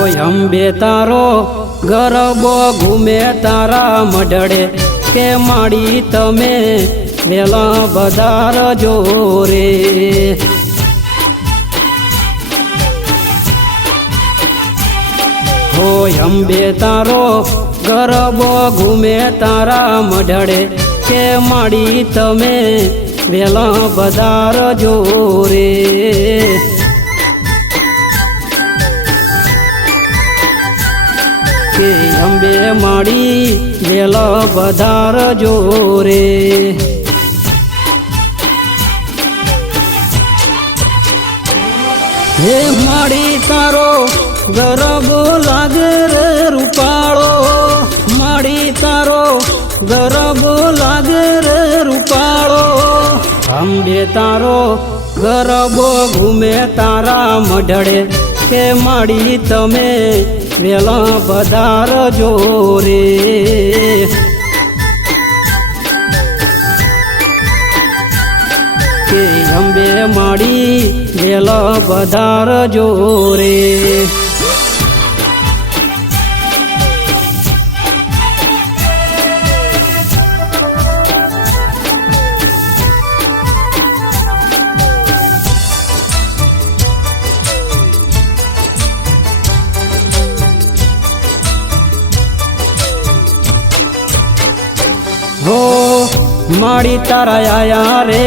અંબે તારો ગરબો ઘૂમે તારા મઢડે કે માડી તમે વેલા બધારજો રે। હો અંબે તારો ગરબો ઘૂમે તારા મઢડે કે માડી તમે વેલા બધારજો રે। કે અંબે માડી વેલા બધારજો રે। હે માડી તારો ગરબો લાગે રે રૂપાળો, માડી તારો ગરબો લાગે રે રૂપાળો। અંબે તારો ગરબો ઘૂમે તારા મઢડે કે માડી તમે વેલા બધારજો રે। કે અંબે માડી વેલા બધારજો રે। હો માડી તારા આયા રે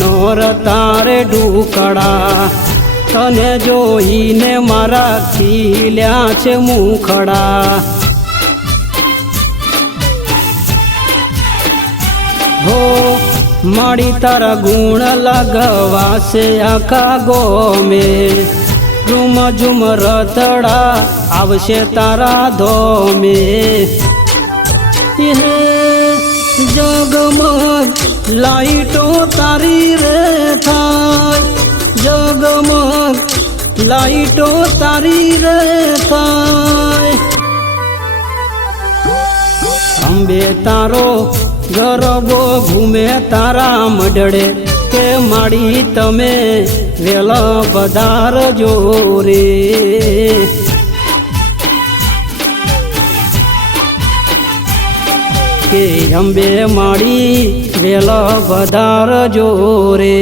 નોર તારે ડુકડા, તને જોઈને મારા ખીલ્યા છે મુખડા। હો માડી તારા ગુણ લગવાશે આખા ગોમે, ઝુમ ઝુમ રતડા આવશે તારા ધોમે। જગમગ લાઈટો તારી રે થાય, જગમગ લાઈટો તારી રે થાય। અંબે તારો ગરબો ઘૂમે તારા મઢડે કે માડી તમે વેલા બધારજો રે। કે અંબે માડી વેલા બધારજો રે।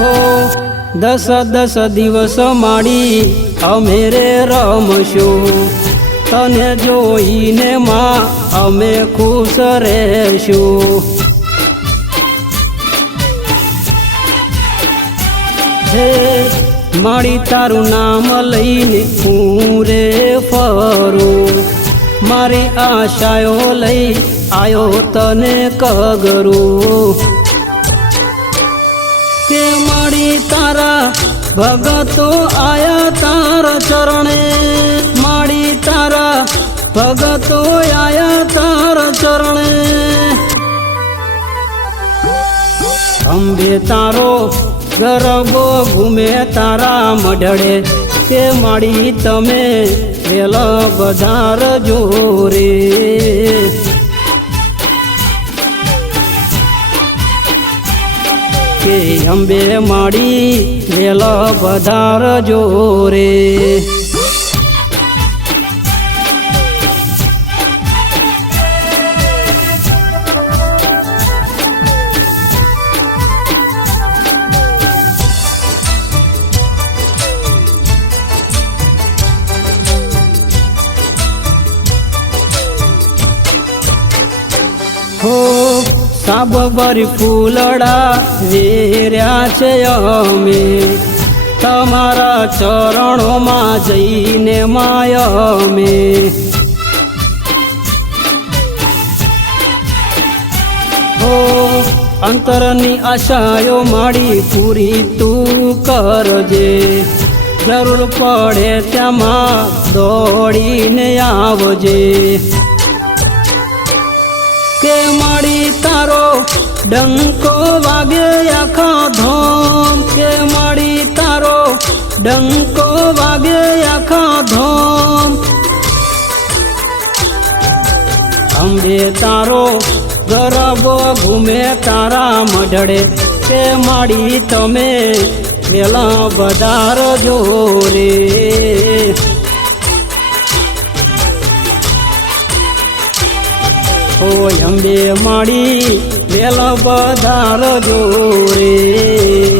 હો 10 દિવસ માડી અમે રે રમશું, તને જોઈને માં અમે ખુશ રહેશું। હે માડી તારું નામ લઈને હું રે ફરું, મારી આશાઓ લઈ આયો તને કગરું। કે માડી તારા ભગતો આયા તારા ચરણે, માડી તારા ભગતો આયા તારા ચરણે। અંબે તારો ગરબો ઘૂમે તારા મઢડે કે માડી તમે વેલા બધારજો રે। કે અંબે માડી વેલા બધારજો રે। હો સાબરી ફૂલડા વેર્યા છે અમે, તમારા ચરણોમાં જઈને માય અમે। હો અંતરની આશાઓ માડી પૂરી તું કરજે, જરૂર પડે તેમાં દોડીને આવજે કે માડી તારો ડંકો વાગે આખા ધોમ કે માડી તારો ડંકો વાગે આખા ધોમ અંબે તારો ગરબો ઘૂમે તારા મઢડે કે માડી તમે મેલા વધારજો રે ઓ અંબે માડી મેલા વધારજો રે